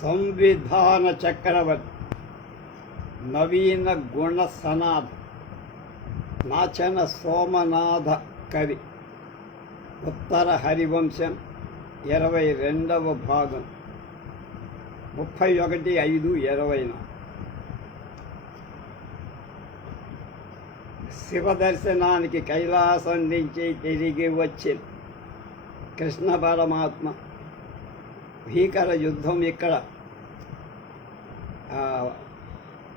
సంవిధాన చక్రవర్తి నవీన గుణ సనాథ నాచన సోమనాథ కవి ఉత్తర హరివంశం ఇరవై రెండవ భాగం ముప్పై ఒకటి ఐదు ఇరవైన శివ దర్శనానికి కైలాసం నుంచి తిరిగి వచ్చి కృష్ణ పరమాత్మ భీకర యుద్ధం ఇక్కడ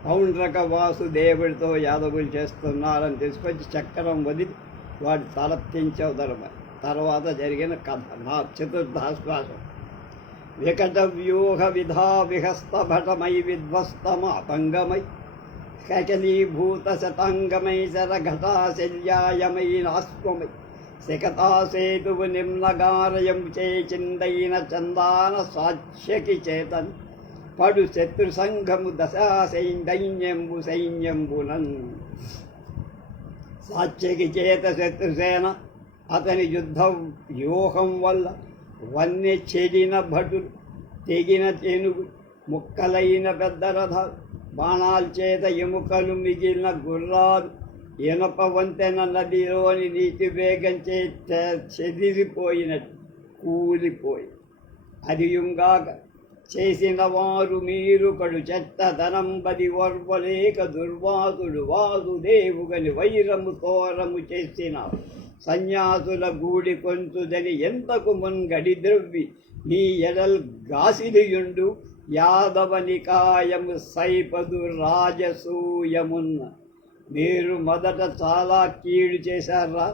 పౌండ్రక వాసుదేవుడితో యాదవులు చేస్తున్నారని తీసుకొచ్చి చక్రం వదిలి వాడు తల తెంచవదలమ తర్వాత జరిగిన కథ నా చతుర్థాశ్వాసం వికట వ్యూహ విధా విహస్త భటమై విధ్వస్తమాతంగమై కచలీభూత శతాంగమై శరఘటాశల్యాయమై నాశ్వమై శకతాసేతువు నిమ్నగారయం చే చిందైన చందాన సాక్ష్యకి చేతని పడు శత్రు సంఘము దశాసైన్యంబు సైన్యంబునన్ సాక్ష్యకి చేత శత్రుసేన అతని యుద్ధ వ్యూహం వల్ల వన్నె చెడిన భటులు తెగిన తెనుగు ముక్కలైన పెద్ద రథాలు బాణాల చేత ఎముకలు మిగిలిన గుర్రాలు ఇనప వంతెన నదిలోని నీటి వేగం చే చెదిరిపోయినట్టు కూలిపోయి. అదియుంగాక చేసిన వారు మీరు కడు చెత్త బది వర్వలేక దుర్వాసుడు వాసుదేవుగని వైరము తోరము చేసిన సన్యాసుల గూడి కొంచుదని ఎంతకు మున్గడి ద్రవ్వి నీ ఎడల్ గాసిలియుండు యాదవనికాయము సైపదు రాజసూయమున్న మీరు మొదట చాలా కీడు చేశారా?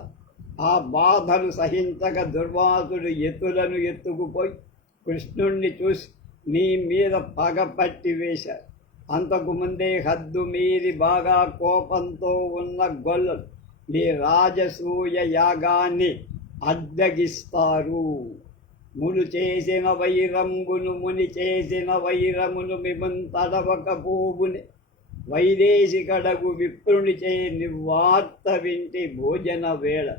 ఆ బాధలు సహించక దుర్వాసుడు ఎత్తులను ఎత్తుకుపోయి కృష్ణుణ్ణి చూసి నీ మీద పగపట్టి వేశారు అంతకు ముందే హద్దు మీరి బాగా కోపంతో ఉన్న గొల్లలు మీ రాజసూయ యాగాన్ని అద్దగిస్తారు. మును చేసిన వైరంగును ముని చేసిన వైరమును మిమన్ తడవక పోవుని. వైదేశికడగు విప్రుని చే నివార్త వింటి భోజన వేళ.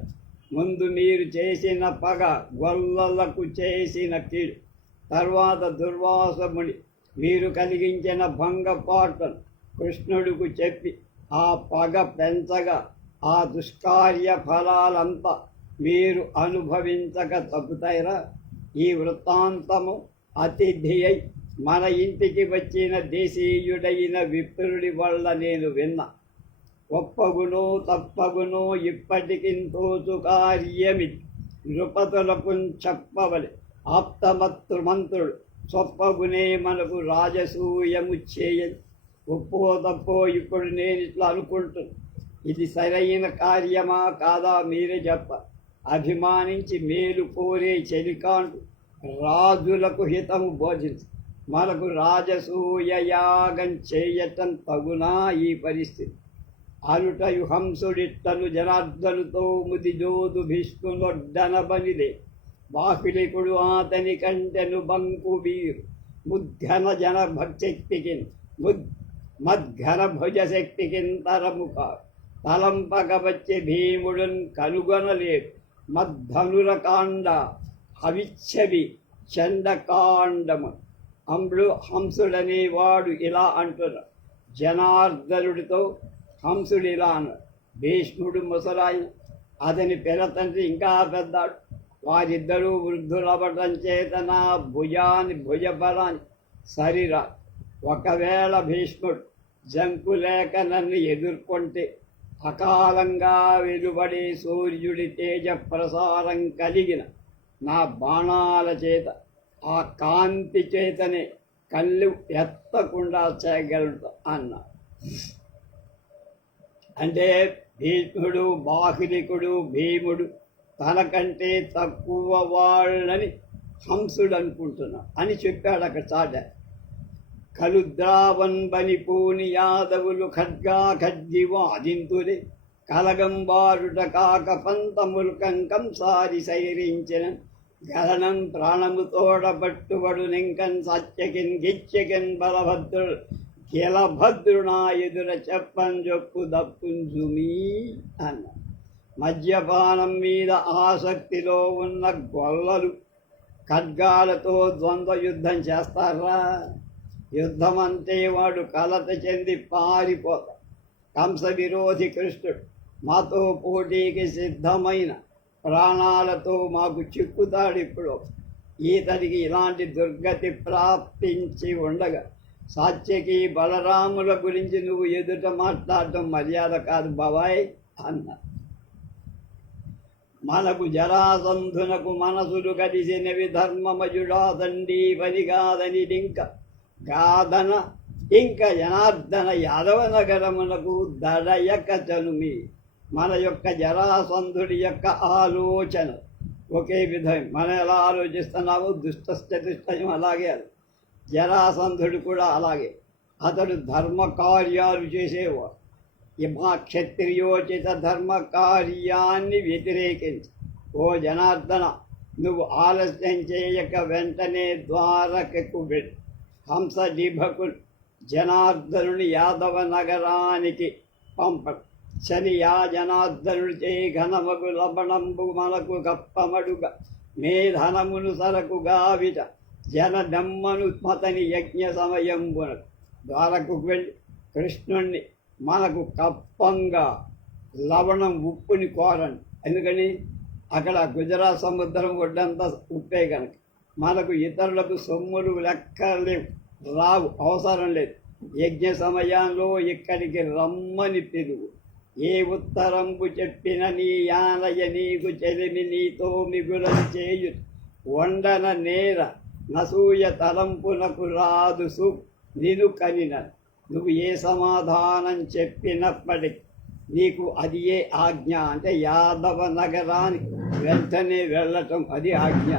ముందు మీరు చేసిన పగ గొల్లలకు చేసిన కీడు. తర్వాత దుర్వాసముని మీరు కలిగించిన భంగపాటను కృష్ణుడుకు చెప్పి ఆ పగ పెంచగా ఆ దుష్కార్య ఫలాలంతా మీరు అనుభవించక తప్పుతాయిరా. ఈ వృత్తాంతము అతిథి అయి మన ఇంటికి వచ్చిన దేశీయుడైన విప్రుడి వల్ల నేను విన్నా. ఒప్పగునో తప్పగునో ఇప్పటికి తోచు కార్యమి నృపతులకు చెప్పవలే. ఆప్తమత్రుమంతుడు చొప్పగునే మనకు రాజసూయము చేయ ఒప్పో తప్పో ఇప్పుడు నేను ఇట్లా అనుకుంటున్నాను ఇది సరైన కార్యమా కాదా మీరే చెప్ప. అభిమానించి మేలు కోరే చెలికాండు. రాజులకు హితము బోధించు మనకు రాజసూయ యాగం చేయటం తగునా ఈ పరిస్థితి. అరుటయు హంసుడిట్టను జనార్దనుతో ముదిజోదు భీష్మునొడ్డనబనిదే బాహులికుడు అతని కంటెను బంకు వీరు. ముద్ఘన జన భక్తికి ముద్ మద్ఘన భుజశక్తికి తరముఖ తలంపక వచ్చే భీముడున్ కనుగొనలేడు. మద్ధనురకాండ హవిచ్చవి చండకాండము. అంబుడు హంసుడనే వాడు ఇలా అంటున్నాడు జనార్దనుడితో హంసుడు ఇలా అన్నాడు భీష్ముడు ముసలాయి. అతని పెరతండ్రి ఇంకా పెద్దాడు. వారిద్దరూ వృద్ధులవ్వటం చేత నా భుజాన్ని భుజబలాన్ని. శరీర. ఒకవేళ భీష్ముడు జంకు లేక నన్ను ఎదుర్కొంటే అకాలంగా వెలువడే సూర్యుడి తేజ ప్రసారం కలిగిన నా బాణాల చేత ఆ కాంతి చేతనే కళ్ళు ఎత్తకుండా చేయగలడు అన్న. అంటే భీష్ముడు బాహులికుడు భీముడు తనకంటే తక్కువ వాళ్ళని హంసుడు అనుకుంటున్నా. అని చెప్పాడు అక్కడ చాట కలుద్రావన్ బనిపూని యాదవులు ఖడ్గా ఖడ్గి వాదింతురే కలగంబారుట కాక పంతములు కంకం సారి శైరించిన గలనం ప్రాణము తోడబట్టుబడు నింకన్ సత్యకిన్ గిచ్చకిన్ బలభద్రుడు. కిలభద్రునా ఎదుర చెప్పన్ జొక్కు దప్పుంజుమీ అన్నాడు మద్యపానం మీద ఆసక్తిలో ఉన్న గొల్లలు ఖడ్గాలతో ద్వంద్వ యుద్ధం చేస్తారా? యుద్ధం అంటే వాడు కలత చెంది పారిపోతాడు కంస విరోధి కృష్ణుడు మాతో పోటీకి సిద్ధమైన ప్రాణాలతో మాకు చిక్కుతాడు ఇప్పుడు. ఈతనికి ఇలాంటి దుర్గతి ప్రాప్తించి ఉండగా. సాత్యకి బలరాముల గురించి నువ్వు ఎదుట మాట్లాడటం మర్యాద కాదు బాబాయ్ అన్న. మనకు జరాసంధునకు మనసులు కలిసినవి ధర్మమజుడా తండ్రి పని కాదని ఇంక గాదన ఇంక జనార్దన యాదవ నగరమునకు దడయక చనుమి. మన యొక్క జరాసంధుడి యొక్క ఆలోచన ఒకే విధం. మనం ఎలా ఆలోచిస్తున్నామో దుష్ట చతుష్టయం అలాగే అది. జరాసంధుడు కూడా అలాగే. అతడు ధర్మ కార్యాలు చేసేవాడు. ఇమా క్షత్రియోచిత ధర్మ కార్యాన్ని వ్యతిరేకించి. ఓ జనార్దన నువ్వు ఆలస్యం చేయక వెంటనే ద్వారకకు వెళ్ళి. హంస జిభకులు జనార్దనుని యాదవ నగరానికి పంప శని యా జనార్దనుడు చే ఘనమగు లవణంబు మనకు గప్పమడుగ. మేధనమును సరకుగా విట జన దమ్మను మతని యజ్ఞ సమయంబున ద్వారకు వెళ్ళి. కృష్ణుణ్ణి మనకు కప్పంగా లవణం ఉప్పుని కోరండి ఎందుకని? అక్కడ గుజరాత్ సముద్రం ఒడ్డంతా ఉప్పే కనుక మనకు ఇతరులకు సొమ్ములు లెక్కలేవు రావు అవసరం లేదు. యజ్ఞ సమయంలో ఇక్కడికి రమ్మని తెలుగు ఏ ఉత్తరంబు చెప్పిన నీ ఆలయ నీకు చెలిమి నీతో మిగులం చేయు వండన నేర నసూయ తలంపునకు రాదు సు నిను కనిన నువ్వు ఏ సమాధానం చెప్పినప్పటికీ నీకు అది ఏ ఆజ్ఞ? అంటే యాదవ నగరానికి వెంటనే వెళ్ళటం అది ఆజ్ఞ.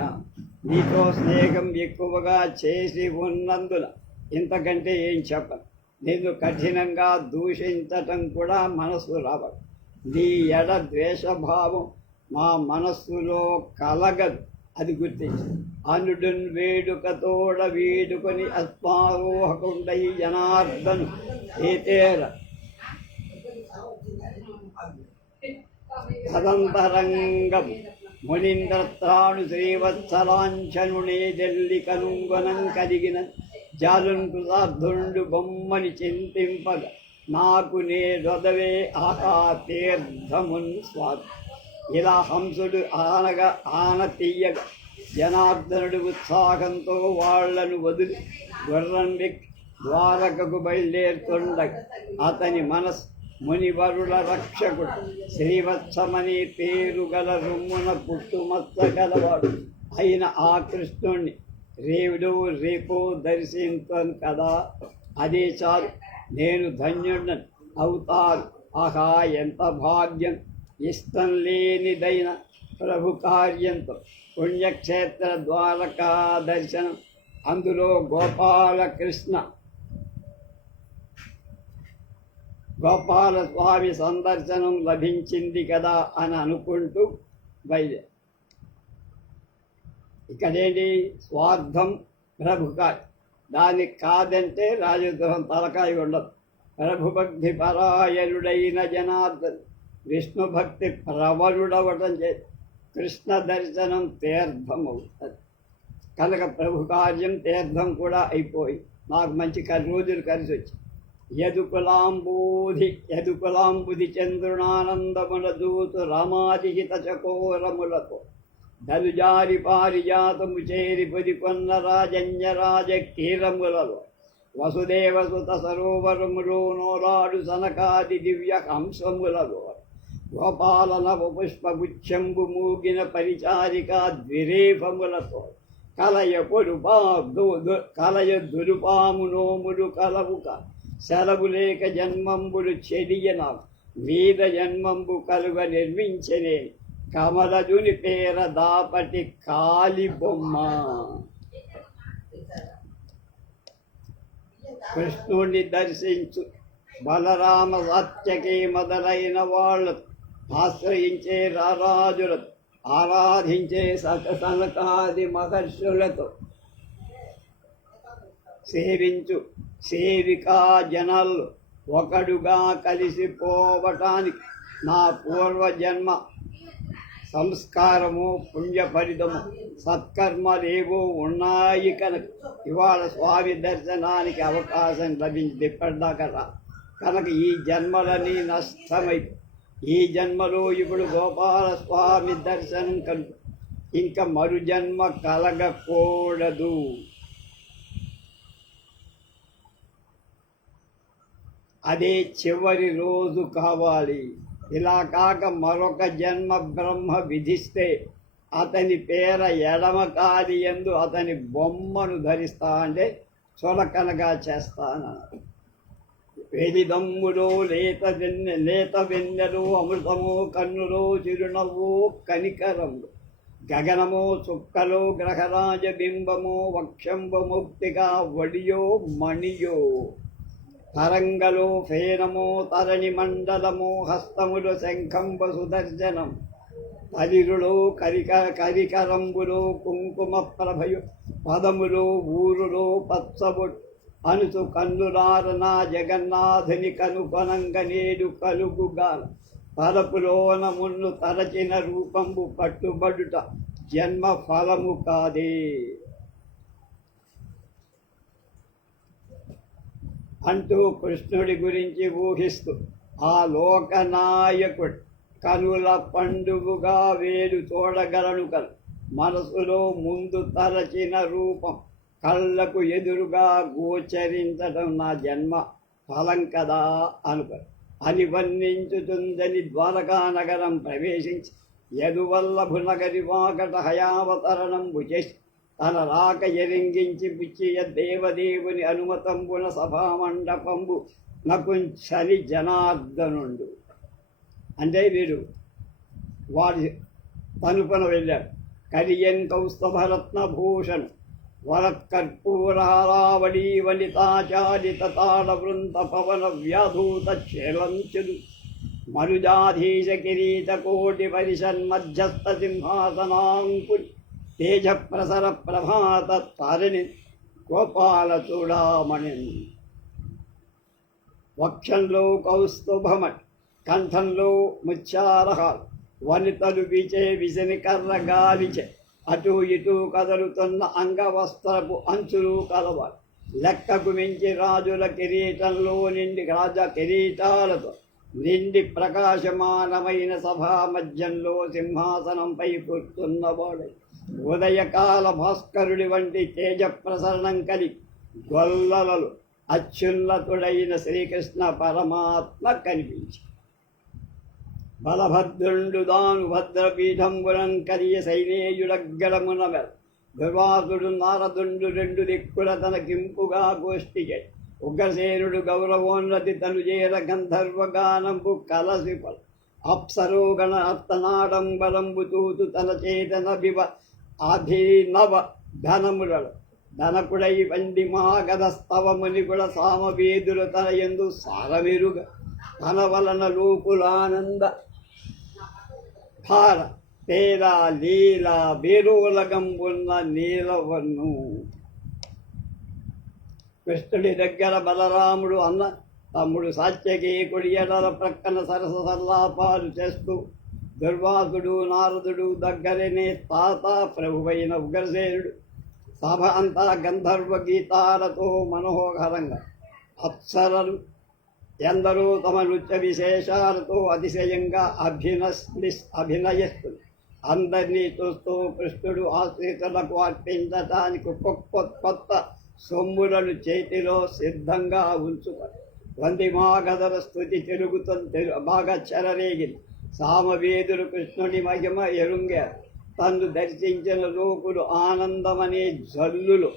నీతో స్నేహం ఎక్కువగా చేసి ఉన్నందున ఇంతకంటే ఏం చెప్పను? నేను కఠినంగా దూషించటం కూడా మనసు రావదు. నీ ఎడ ద్వేషభావం మా మనస్సులో కలగదు. అది గుర్తించి. అనుడున్ వేడుకతోడ వేడుకొని అస్మారోహకుండై జనార్దను ఏతేర. తదంతరంగం మునీంద్రత్రాణు శ్రీవత్సలాంఛనునే జల్లి కనుంగనం కలిగిన జాలున్ కృతార్థుండు బొమ్మని చింతింపగ. నాకు నే రొదవే ఆహా తీర్థమున్ స్వామి ఇలా హంసుడు ఆనగా ఆన తీయగా జనార్దనుడు ఉత్సాహంతో వాళ్ళను వదిలి గుర్రం వెక్కి ద్వారకకు బయలుదేరుతుండగా అతని మనస్ మునివరుల రక్షకుడు. శ్రీవత్సమని పేరు గల రొమ్మున పుట్టుమత్త గలవాడు. అయిన ఆ కృష్ణుణ్ణి రేవుడు రేపో దర్శించను కదా? అదే చాలు. నేను ధన్యుడిని అవుతారు ఆహా ఎంత భాగ్యం. ఇష్టం లేనిదైన ప్రభు కార్యంతో పుణ్యక్షేత్ర ద్వారకా దర్శనం అందులో గోపాలకృష్ణ గోపాలస్వామి సందర్శనం లభించింది కదా అని అనుకుంటూ బయలుదేరి ఇక్కడేంటి? స్వార్థం ప్రభుకాయ. దానికి కాదంటే రాజద్రోహం తలకాయ ఉండదు. ప్రభుభక్తి పరాయణుడైన జనార్దన్ విష్ణు భక్తి ప్రవరుడవటం చే కృష్ణ దర్శనం తీర్థం అవుతుంది కనుక ప్రభు కార్యం తీర్థం కూడా అయిపోయి నాకు మంచి క- రోజులు కలిసి వచ్చి. యదుకులాంబూధి యదుకులాంబుధి చంద్రునానందముల దూతు రామాదిహిత చకోరములతో దలుజారి పారిజాతము చేరి పొది కొన్న రాజన్య రాజ కీరములలో వసుదేవసుత సరోవరములో నోరాడు సనకాది దివ్య హంసములలో గోపాల నవ పుష్పగుచ్చంబు మూగిన పరిచారిక ద్విరేఫములతో కలయ పొరుపా కలయ దురుపాము నోములు కలవుక. సెలవు లేక జన్మంబులు చెడియన వీర జన్మంబు కలుగ నిర్మించనే. కమలజుని పేర దాపటి కాలి బొమ్మ. కృష్ణుణ్ణి దర్శించు బలరామ సత్యకి మొదలైన వాళ్ళు ఆశ్రయించే రారాజులతో ఆరాధించే సతసనకాది మహర్షులతో సేవించు సేవికా జనాలు ఒకడుగా కలిసిపోవటానికి నా పూర్వజన్మ సంస్కారము పుణ్యఫలితము సత్కర్మలేవో ఉన్నాయి కనుక ఇవాళ స్వామి దర్శనానికి అవకాశం లభించింది ఇప్పటిదాకా కనుక ఈ జన్మలని నష్టమై ఈ జన్మలో ఇప్పుడు గోపాల స్వామి దర్శనం కలుగు ఇంకా మరు జన్మ కలగకూడదు. అదే చివరి రోజు కావాలి. ఇలా కాక మరొక జన్మ బ్రహ్మ విధిస్తే అతని పేర ఎడమ కాలి ఎందు అతని బొమ్మను ధరిస్తా అంటే చులకనగా చేస్తానన్నారు. వేదిదమ్ములో లేత వెన్నె లేత వెన్నెలు అమృతము కన్నులు చిరునవ్వు కనికరము. గగనము చుక్కలు గ్రహరాజ బింబము వక్షంబు ముక్తిగా వడియో మణియో. తరంగలు ఫేనము తరణి మండలము హస్తములు శంఖంబ సుదర్శనం. తలిరులు కరిక కరికరంబులు కుంకుమ ప్రభయు పదములు ఊరులు పచ్చబొట్టు అనుసు కన్నులారన జగన్నాథుని కనుకొనంగ నేడు కలుగుగా. తలపులోన మున్ను తరచిన రూపంబు పట్టుబడుట జన్మ ఫలము కాదే. అంటూ కృష్ణుడి గురించి ఊహిస్తూ ఆ లోకనాయకుడు కనుల పండుగగా వేడు చూడగలను కలు మనసులో ముందు తరచిన రూపం కళ్ళకు ఎదురుగా గోచరించడం నా జన్మ ఫలం కదా అనుక అని వర్ణించుతుందని ద్వారకా నగరం ప్రవేశించి యదువల్లభు నగరి వాకట హయావతరణం చేసి తన రాక ఎరింగించి బుచ్చియ దేవదేవుని అనుమతంబున సభామండపంబు నకుంచని జనార్దనుండు. అంటే వీడు వాడి తనుపన వెళ్ళాడు. కరియన్ కౌస్తభరత్న భూషణ్ వరకర్పూరారావళీ వనితాచారిత తాళ వృంత పవన వ్యాధూత చేలంచుడు మనుజాధీశ పరిషన్మధ్యస్థ సింహాసనాంకుని తేజ ప్రభాత తారిణి గోపాల వక్షంలో కౌస్తుభమట్ కంఠంలో ముత్యారహాలు వనితలు విచే విశని కర్ర గాలిచే అటు ఇటు కదలుతున్న అంగవస్త్రపు అంచులు కలవ లెక్కకు మించి రాజుల కిరీటంలో నిండి రాజ కిరీటాలతో నిండి ప్రకాశమానమైన సభా మధ్యంలో సింహాసనంపై కూర్చున్నవాడు. ఉదయకాల భాస్కరుడి వంటి తేజ ప్రసరణం కలి గొల్లలలు అత్యున్నతుడైన శ్రీకృష్ణ పరమాత్మ కనిపించి బలభద్రుండుదాను దాను భద్రపీఠంబురం కలియ సైనేయుడగ్గడమున దుర్వాసుడు నారదుండు రెండు దిక్కుల తన కింపుగా గోష్ఠి ఉగ్రసేనుడు గౌరవోన్నతి తను చేర గంధర్వగానంబు కలసిపల్. అప్సరోగణ అత్తనాడంబరంబు తూతు తన చేతన బివ అధీనవ ధనముడలు ధనకుడై వండి మాగధ స్తవముని సామవేదులు తన ఎందు సారమిరుగ. తన వలన లోపులానంద భార పేర లీల బేరోలగంబున్న నీలవన్ను. కృష్ణుడి దగ్గర బలరాముడు అన్న తమ్ముడు సాత్యకేకుడి ఎడల ప్రక్కన సరస సల్లాపాలు చేస్తూ దుర్వాసుడు నారదుడు దగ్గరనే తాత ప్రభువైన ఉగ్రసేనుడు. సభ అంతా గంధర్వ గీతాలతో మనోహరంగా అప్సరలు ఎందరూ తమ నృత్య విశేషాలతో అతిశయంగా అభినస్ని అభినయిస్తుంది అందరినీ చూస్తూ కృష్ణుడు ఆశ్రితులకు అర్పించటానికి కొత్త కొత్త సొమ్ములను చేతిలో సిద్ధంగా ఉంచుతారు వంది మాగధర స్థుతి తిరుగుతుంది బాగా చెలరేగింది. సామవేదుడు కృష్ణుడి మహిమ ఎరుంగారు తను దర్శించిన లోకులు ఆనందమనే జల్లులు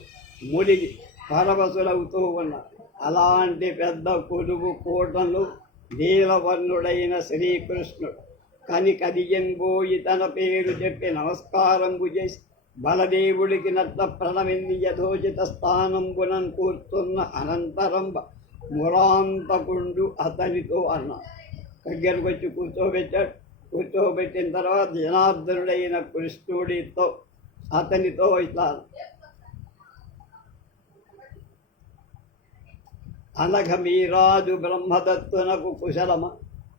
మునిగి పరవశులవుతూ ఉన్నారు. అలాంటి పెద్ద కొలువు కోటలు నీలవర్ణుడైన శ్రీకృష్ణుడు. కని కదియంబోయి తన పేరు చెప్పి నమస్కారంబు చేసి బలదేవుడికి నట్ట ప్రణమింది యథోచిత స్థానంబునం కూర్చున్న అనంతరంబ మురాంతకుండు అతనితో అన్నాడు దగ్గరకు వచ్చి కూర్చోబెట్టాడు. కూర్చోబెట్టిన తర్వాత జనార్దనుడైన కృష్ణుడితో అతనితో ఇట్లా అనఘ మీరాజు బ్రహ్మదత్తునకు కుశలమ.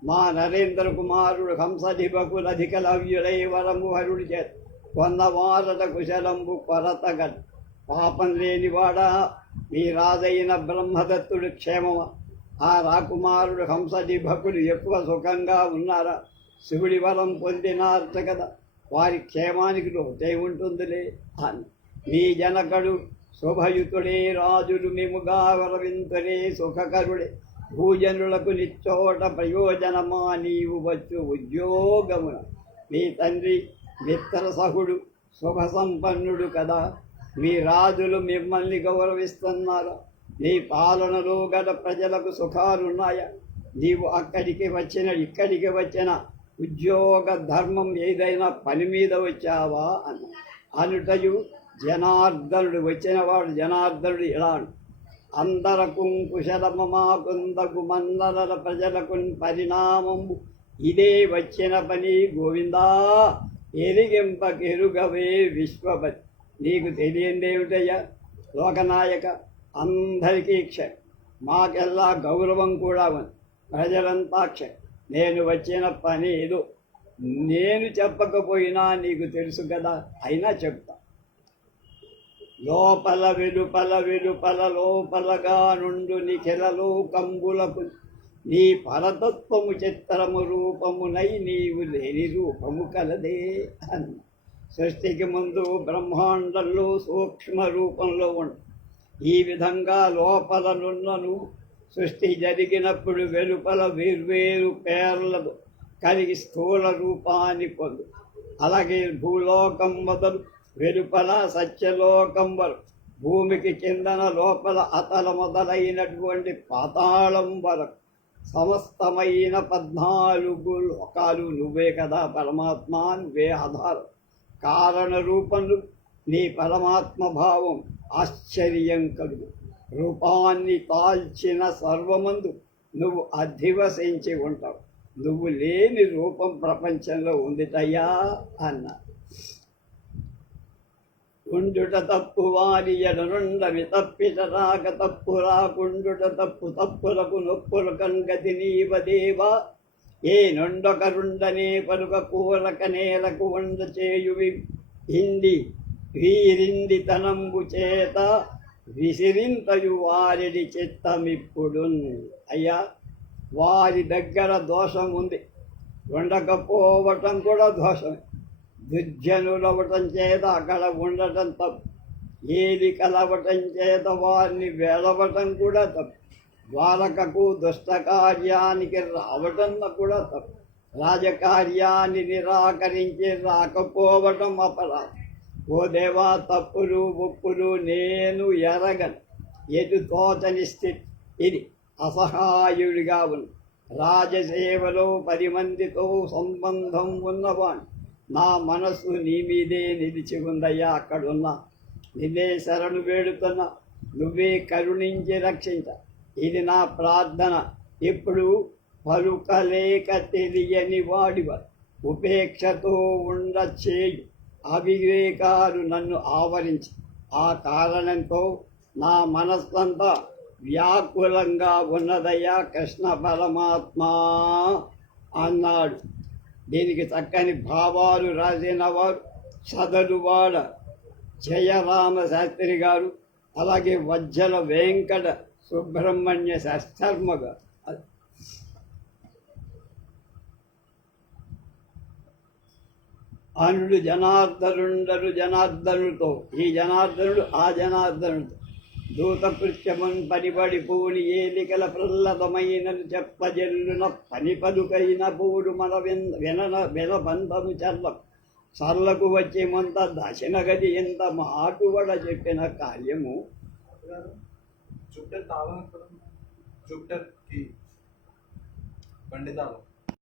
మా నరేంద్ర కుమారుడు హంసధిపకులు అధికలవ్యుడై వరము హరుడి చేత. కొందమారట కుశలంబు కొరతగన్ పాపం లేనివాడా మీ రాజైన బ్రహ్మదత్తుడు క్షేమమ? ఆ రాకుమారుడు హంసధిభకులు ఎక్కువ సుఖంగా ఉన్నారా? శివుడి వరం పొందినారట కదా. వారి క్షేమానికి లోటే ఉంటుందిలే అని. మీ జనకడు శుభయుతుడే రాజులు మేముగా వరవింతుడే సుఖకరుడే. భూజనులకు నిచ్చోట ప్రయోజనమా నీవు వచ్చు ఉద్యోగమున. మీ తండ్రి మిత్రసహుడు శుభ సంపన్నుడు కదా. మీ రాజులు మిమ్మల్ని గౌరవిస్తున్నారు? నీ పాలనలో గల ప్రజలకు సుఖాలున్నాయా? నీవు అక్కడికి వచ్చిన ఇక్కడికి వచ్చిన ఉద్యోగ ధర్మం ఏదైనా పని మీద వచ్చావా? అన్న అనుటయు జనార్దనుడు వచ్చినవాడు జనార్దనుడు ఇలా అను. అందరకు కుశలమమాకుందకు మందల ప్రజలకు పరిణామము. ఇదే వచ్చిన పని గోవిందా. ఎరిగింపకెరుగవే విశ్వపతి. నీకు తెలియందేమిటయ్యా? లోకనాయక అందరికీ క్ష. మాకెల్లా గౌరవం కూడా ఉంది. ప్రజలంతా క్ష. నేను వచ్చిన పని ఏదో. నేను చెప్పకపోయినా నీకు తెలుసు కదా. అయినా చెప్తా. లోపల వెలుపల వెలుపల లోపలగా నుండు నిఖిలలో కంబులకు నీ పరతత్వము చిత్రము రూపమునై నీవు లేని రూపము కలదే అన్న సృష్టికి ముందు బ్రహ్మాండంలో సూక్ష్మ రూపంలో ఉండు. ఈ విధంగా లోపల నున్నను సృష్టి జరిగినప్పుడు వెలుపల వేర్వేరు పేర్లను కలిగి స్థూల రూపాన్ని పొందు. అలాగే భూలోకం మొదలు వెలుపల సత్యలోకం వరకు భూమికి చెందిన లోపల అతల మొదలైనటువంటి పాతాళం వరకు సమస్తమైన పద్నాలుగు లోకాలు నువ్వే కదా పరమాత్మ నువ్వే ఆధారం. కారణ రూపంలో నీ పరమాత్మ భావం ఆశ్చర్యం కలుగు. రూపాన్ని తాల్చిన సర్వమందు నువ్వు అధివసించి ఉంటావు. నువ్వు లేని రూపం ప్రపంచంలో ఉందిటయ్యా అన్నారు ఉండుట తప్పు వారి ఎడరుండవి తప్పిట రాక తప్పు రాకుండుట తప్పు తప్పులకు నొప్పుల కంగతి నీవదేవా ఏ నొండొకరుండనే పలుక కూలక నేలకు వండ చేయువి. ఇండి వీరింది తనంబు చేత విసిరింతయు వారిడి చిత్తమిప్పుడు అయ్యా వారి దగ్గర దోషం ఉంది ఉండకపోవటం కూడా దోషమే. దుర్జనులవటం చేత అక్కడ ఉండటం తప్పు ఏది కలవటం చేత వారిని వెలవటం కూడా తప్పు ద్వారకకు దుష్టకార్యానికి రావటం కూడా తప్పు రాజకార్యాన్ని నిరాకరించి రాకపోవటం అపరాధం. ఓ దేవా తప్పులు ఒప్పులు నేను ఎరగను ఎటు తోచని స్థితి ఇది అసహాయుడిగా ఉంది రాజసేవలో పది మందితో సంబంధం ఉన్నవాణ్ణి. నా మనసు నీ మీదే నిలిచి ఉందయ్యా అక్కడున్న. నిన్నే శరణు వేడుతున్నా నువ్వే కరుణించి రక్షించ. ఇది నా ప్రార్థన. ఇప్పుడు పలుకలేక తెలియని వాడివ. ఉపేక్షతో ఉండ చేయు అవివేకాలు నన్ను ఆవరించి. ఆ కారణంతో నా మనస్సంతా వ్యాకులంగా ఉన్నదయ్యా కృష్ణ పరమాత్మ అన్నాడు. దీనికి చక్కని భావాలు రాసిన వారు సదరువాడ జయరామ శాస్త్రి గారు అలాగే వజ్జల వెంకట సుబ్రహ్మణ్య శర్మ గారు. అనుడు జనార్దనుండరు జనార్దనుడితో ఈ జనార్దనుడు ఆ జనార్దనుడితో దూతకృత్యమున్ పనిబడి పూని ఏలికల ప్రహ్లదమైనను చెప్పజల్లున పని పలుకైన పూడు మన విన వినన వినబంధము చర్ల సర్లకు వచ్చే మంత దశన గది ఎంత మాటువడ చెప్పిన కార్యము? జూపిటర్ తాళం ఎక్కడ బండి తాళం.